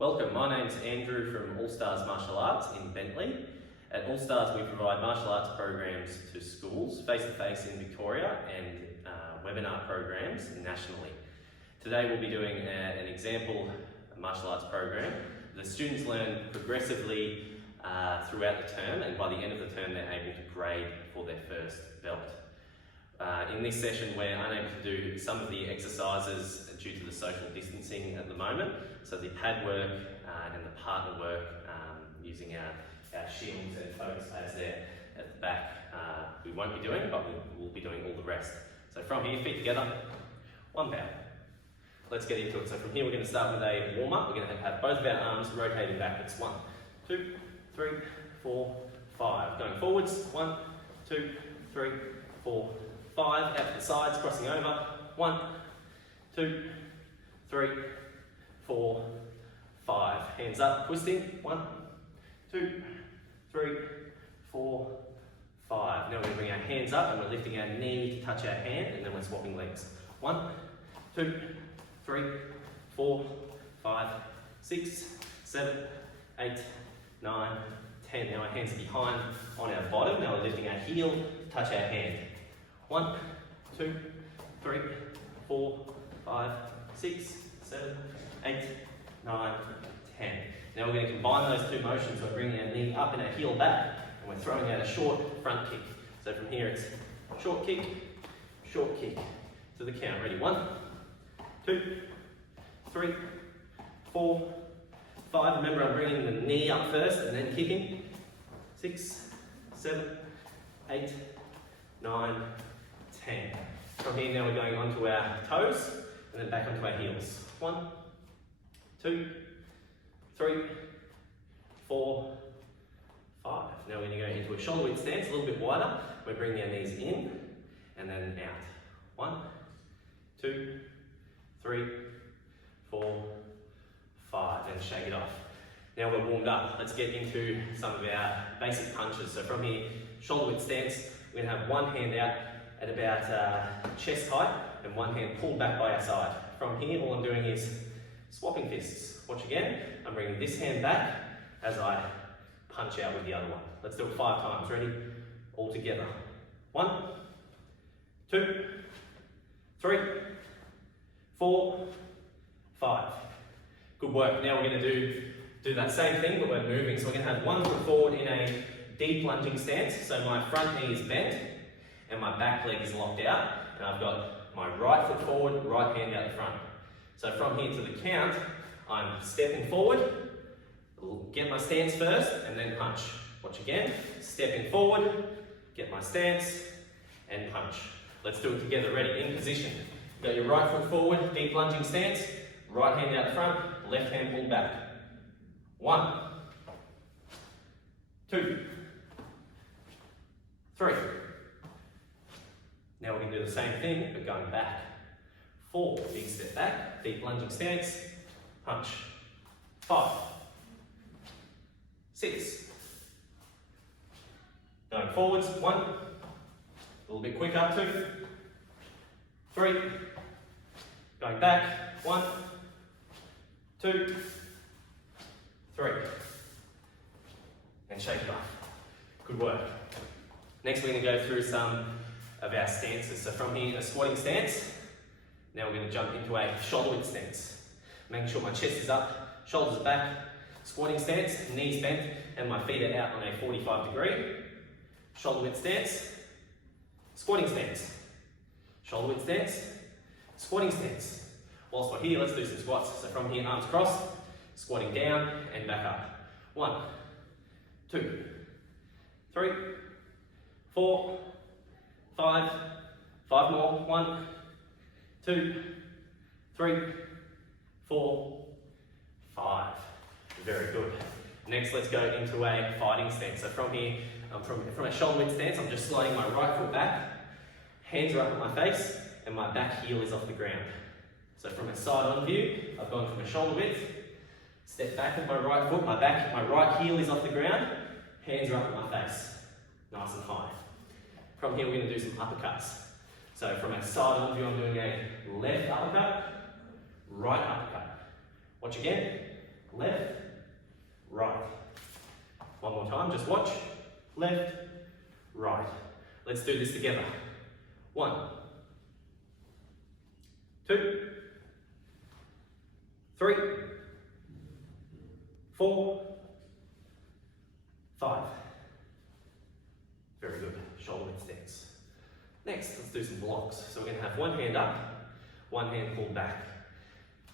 Welcome, my name's Andrew from All Stars Martial Arts in Bentley. At All Stars we provide martial arts programs to schools, face-to-face in Victoria, and webinar programs nationally. Today we'll be doing an example martial arts program. The students learn progressively throughout the term, and by the end of the term they're able to grade for their first belt. In this session we're unable to do some of the exercises due to the social distancing at the moment, so the pad work and the partner work using our shields and focus pads there at the back we won't be doing, but we'll be doing all the rest. So from here, feet together, one bow. Let's get into it. So from here we're going to start with a warm-up. We're going to have both of our arms rotating backwards. 1, 2, 3, 4, 5. Going forwards, 1, 2, 3, 4, 5. Out to the sides, crossing over. 1, 2, 3, 4, 5. Hands up, twisting. 1, 2, 3, 4, 5. Now we're going to bring our hands up and we're lifting our knee to touch our hand, and then we're swapping legs. 1, 2, 3, 4, 5, 6, 7, 8, 9, 10. Now our hands are behind on our bottom. Now we're lifting our heel to touch our hand. 1, 2, 3, 4, 5, 6, 7, 8, 9, 10. Now we're going to combine those two motions by bringing our knee up and our heel back, and we're throwing out a short front kick. So from here it's short kick to the count. Ready? 1, 2, 3, 4, 5. Remember, I'm bringing the knee up first and then kicking. 6, 7, 8, 9, 10. From here now we're going onto our toes and then back onto our heels. 1, 2, 3, 4, 5. Now we're going to go into a shoulder width stance, a little bit wider. We're bringing our knees in and then out. 1, 2, 3, 4, 5. And shake it off. Now we're warmed up. Let's get into some of our basic punches. So from here, shoulder width stance, we're going to have one hand out at about chest height and one hand pulled back by our side. From here, all I'm doing is swapping fists. Watch again. I'm bringing this hand back as I punch out with the other one. Let's do it 5 times. Ready? All together. 1, 2, 3, 4, 5. Good work. Now we're going to do that same thing, but we're moving. So we're going to have one foot forward in a deep lunging stance. So my front knee is bent and my back leg is locked out. And I've got my right foot forward, right hand out the front. So from here to the count, I'm stepping forward, get my stance first, and then punch. Watch again. Stepping forward, get my stance, and punch. Let's do it together. Ready? In position. Got your right foot forward, deep lunging stance, right hand out the front, left hand pulled back. 1, 2, 3. Now we're going to do the same thing, but going back. 4, big step back, deep lunging stance, punch. 5, 6. Going forwards, 1. A little bit quicker, 2, 3. Going back, 1, 2, 3. And shake it off. Good work. Next we're going to go through some of our stances. So from here, a squatting stance. Now we're going to jump into a shoulder width stance. Making sure my chest is up, shoulders are back. Squatting stance, knees bent, and my feet are out on a 45-degree. Shoulder width stance. Squatting stance. Shoulder width stance. Squatting stance. Whilst we're here, let's do some squats. So from here, arms crossed, squatting down and back up. 1, 2, 3, 4, 5. 5 more. 1, 2, 3, 4, 5. Very good. Next, let's go into a fighting stance. So from here, from a shoulder width stance, I'm just sliding my right foot back, hands are up at my face, and my back heel is off the ground. So from a side-on view, I've gone from a shoulder width, step back with my right foot, my right heel is off the ground, hands are up at my face, nice and high. From here, we're going to do some uppercuts. So from a side-on view, I'm doing a left uppercut, right uppercut. Watch again. left, right. One more time, just watch. Left, right. Let's do this together. 1, 2, 3, 4, 5. Very good. Shoulder width stance. Next, let's do some blocks. So we're going to have one hand up, one hand pulled back.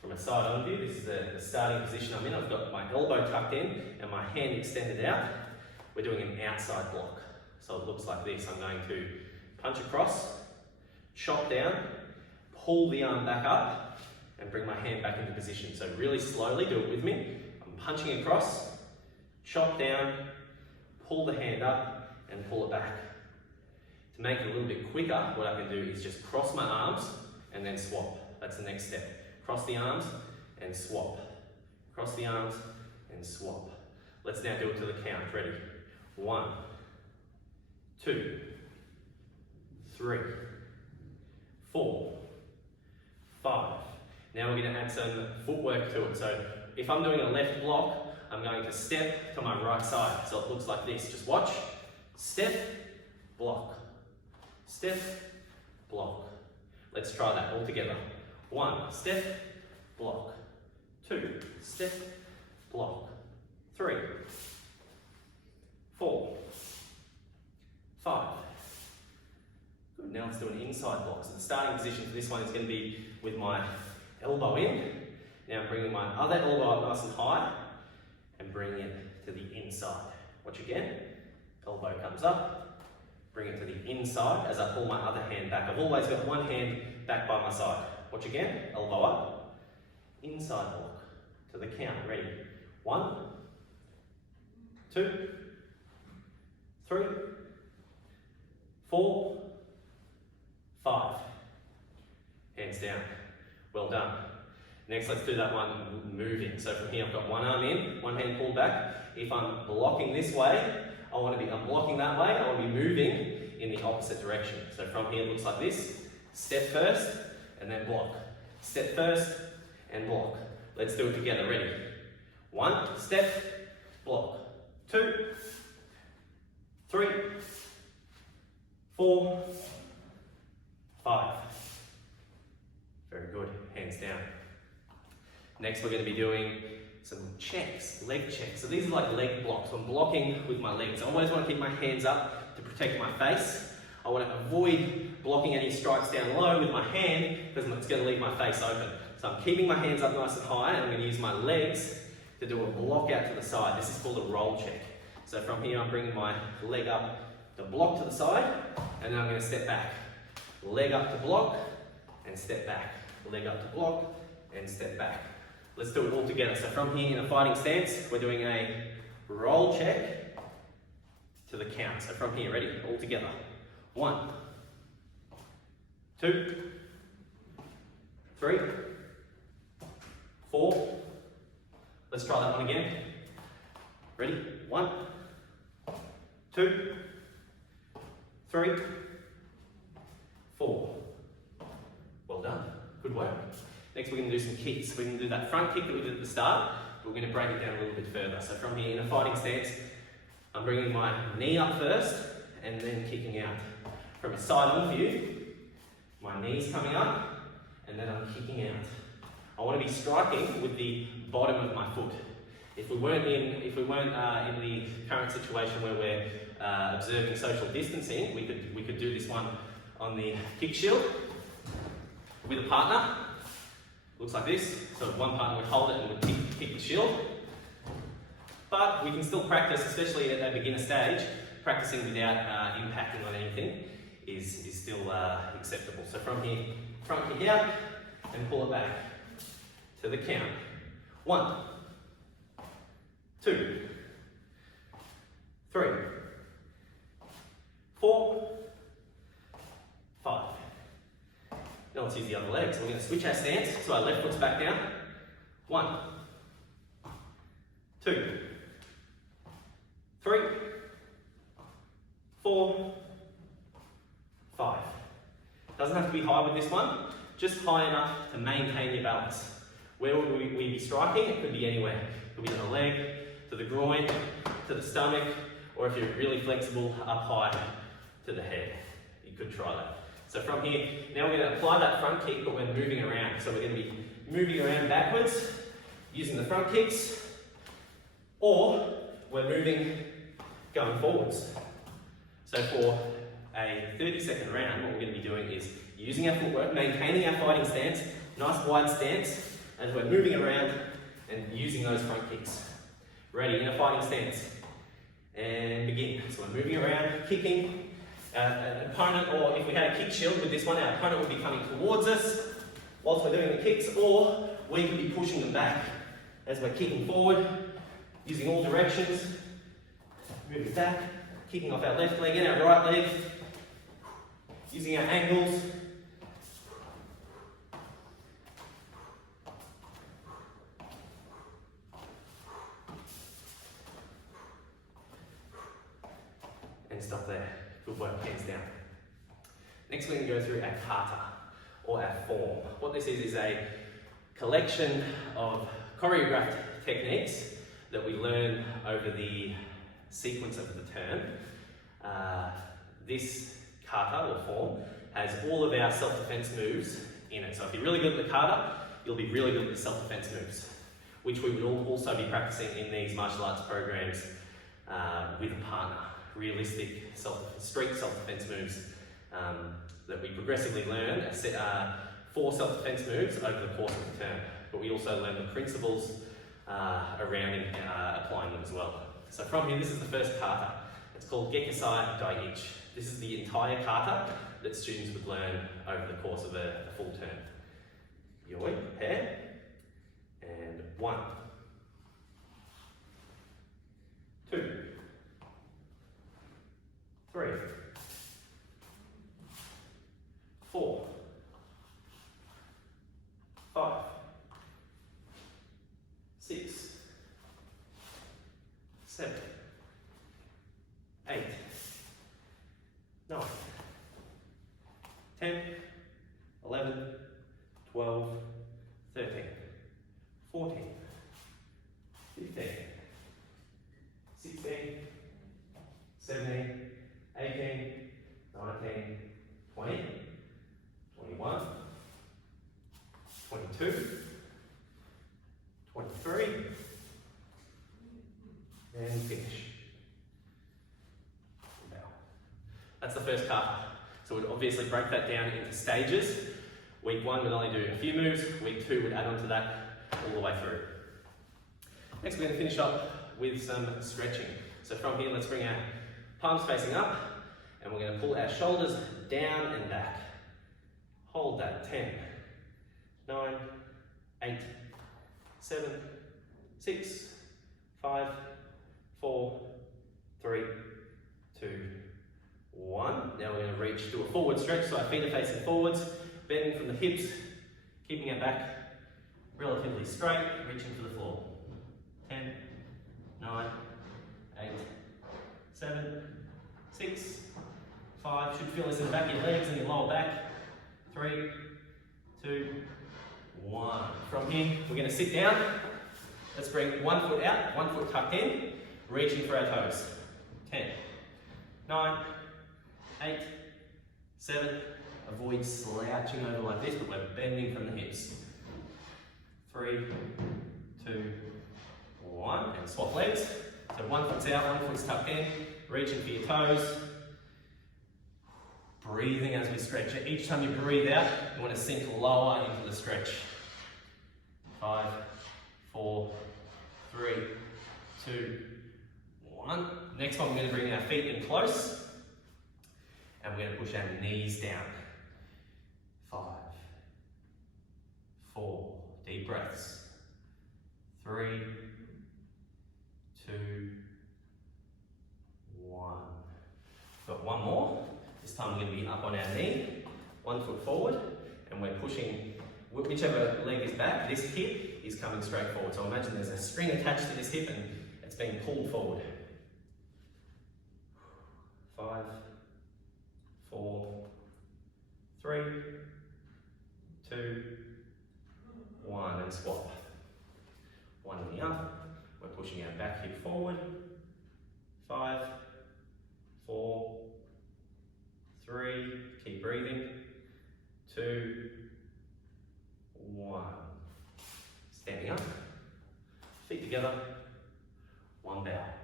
From a side on view, this is the starting position I'm in. I've got my elbow tucked in and my hand extended out. We're doing an outside block. So it looks like this. I'm going to punch across, chop down, pull the arm back up, and bring my hand back into position. So really slowly, do it with me. I'm punching across, chop down, pull the hand up, and pull it back. To make it a little bit quicker, what I can do is just cross my arms and then swap. That's the next step. Cross the arms and swap. Cross the arms and swap. Let's now do it to the count. Ready? 1, 2, 3, 4, 5. Now we're going to add some footwork to it. So if I'm doing a left block, I'm going to step to my right side. So it looks like this. Just watch. Step, block. Step, block. Let's try that all together. 1, step, block. 2, step, block. 3, 4, 5. Good, now let's do an inside block. So the starting position for this one is going to be with my elbow in. Now I'm bringing my other elbow up nice and high and bringing it to the inside. Watch again. Elbow comes up, bring it to the inside as I pull my other hand back. I've always got one hand back by my side. Watch again, elbow up, inside block to the count. Ready? 1, 2, 3, 4, 5. Hands down. Well done. Next, let's do that one moving. So from here, I've got one arm in, one hand pulled back. If I'm blocking this way, I'm blocking that way, I want to be moving in the opposite direction. So from here, it looks like this. Step first, and then block. Step first, and block. Let's do it together. Ready? 1, step, block. 2, 3, 4, 5. Very good. Hands down. Next, we're going to be doing some checks, leg checks. So these are like leg blocks. I'm blocking with my legs. I always want to keep my hands up to protect my face. I want to avoid blocking any strikes down low with my hand because it's going to leave my face open. So I'm keeping my hands up nice and high, and I'm going to use my legs to do a block out to the side. This is called a roll check. So from here, I'm bringing my leg up to block to the side, and then I'm going to step back. Leg up to block, and step back. Leg up to block, and step back. Let's do it all together. So from here in a fighting stance, we're doing a roll check to the count. So from here, ready? All together. 1, 2, 3, 4. Let's try that one again. Ready? 1, 2, 3, 4. Well done. Good work. Next, we're going to do some kicks. We're going to do that front kick that we did at the start, but we're going to break it down a little bit further. So from here in a fighting stance, I'm bringing my knee up first and then kicking out. From a side-on view, my knee's coming up and then I'm kicking out. I want to be striking with the bottom of my foot. If we weren't in the current situation where we're observing social distancing, we could do this one on the kick shield with a partner. Looks like this. So one partner would hold it and would kick the shield. But we can still practice, especially at a beginner stage, practicing without impacting on anything is still acceptable. So from here, front kick out and pull it back to the count. 1, 2, 3, 4, 5. Now let's use the other leg. So we're going to switch our stance. So our left foot's back down. 1, 2, 3, 4, 5. Doesn't have to be high with this one, just high enough to maintain your balance. Where would we be striking? It could be anywhere. Could be to the leg, to the groin, to the stomach, or if you're really flexible, up high to the head. You could try that. So from here, now we're going to apply that front kick, but we're moving around. So we're going to be moving around backwards, using the front kicks, or we're moving going forwards. So for a 30-second round, what we're going to be doing is using our footwork, maintaining our fighting stance, nice wide stance, as we're moving around and using those front kicks. Ready, in a fighting stance. And begin. So we're moving around, kicking. An opponent, or if we had a kick shield with this one, our opponent would be coming towards us whilst we're doing the kicks, or we could be pushing them back as we're kicking forward, using all directions, moving back, kicking off our left leg and our right leg, using our angles. And stop there. Good work, hands down. Next we're going to go through our kata, or our form. What this is a collection of choreographed techniques that we learn over the sequence of the term. This kata, or form, has all of our self-defense moves in it. So if you're really good at the kata, you'll be really good at the self-defense moves, which we would also be practicing in these martial arts programs with a partner. Realistic street self-defense moves that we progressively learn, 4 self-defense moves over the course of the term. But we also learn the principles around applying them as well. So from here, this is the first kata. It's called Gekisai Daiichi. This is the entire kata that students would learn over the course of a full term. Yoi, prepare, and 1, 2, 3, 4, 5, 6, 7, 8, 9, 10, 11, 12, 13, 14, 15, 16, 17, 18, 19, 20, 21, 22, 23, and finish. That's the first kata. So we'd obviously break that down into stages. Week 1 would only do a few moves, week 2 would add on to that all the way through. Next we're going to finish up with some stretching. So from here, let's bring our palms facing up, and we're going to pull our shoulders down and back. Hold that. 10, 9, 8, 7, 6, 5, 4, 3, 2, 1. Now we're going to reach to a forward stretch, so our feet are facing forwards, bending from the hips, keeping our back relatively straight, reaching for the floor. 10, 9, 8, 7, 6, 5. Should feel this in the back of your legs and your lower back. 3, 2, 1. From here, we're going to sit down. Let's bring one foot out, one foot tucked in, reaching for our toes. 10, 9, 8, 7. Avoid slouching over like this, but we're bending from the hips. 3, 2, 1. And swap legs. So one foot's out, one foot's tucked in, reaching for your toes. Breathing as we stretch. Each time you breathe out, you want to sink lower into the stretch. 5, 4, 3, 2, 1. Next one, we're going to bring our feet in close, and we're going to push our knees down. 5, 4, deep breaths. 3, 2, 1. Got one more. This time we're going to be up on our knee, one foot forward, and we're pushing whichever leg is back. This hip is coming straight forward. So imagine there's a string attached to this hip and it's being pulled forward. 5, 4, 3, 2, 1, and swap. One in the up, pushing our back hip forward. 5, 4, 3, keep breathing. 2, 1. Standing up, feet together, one bow.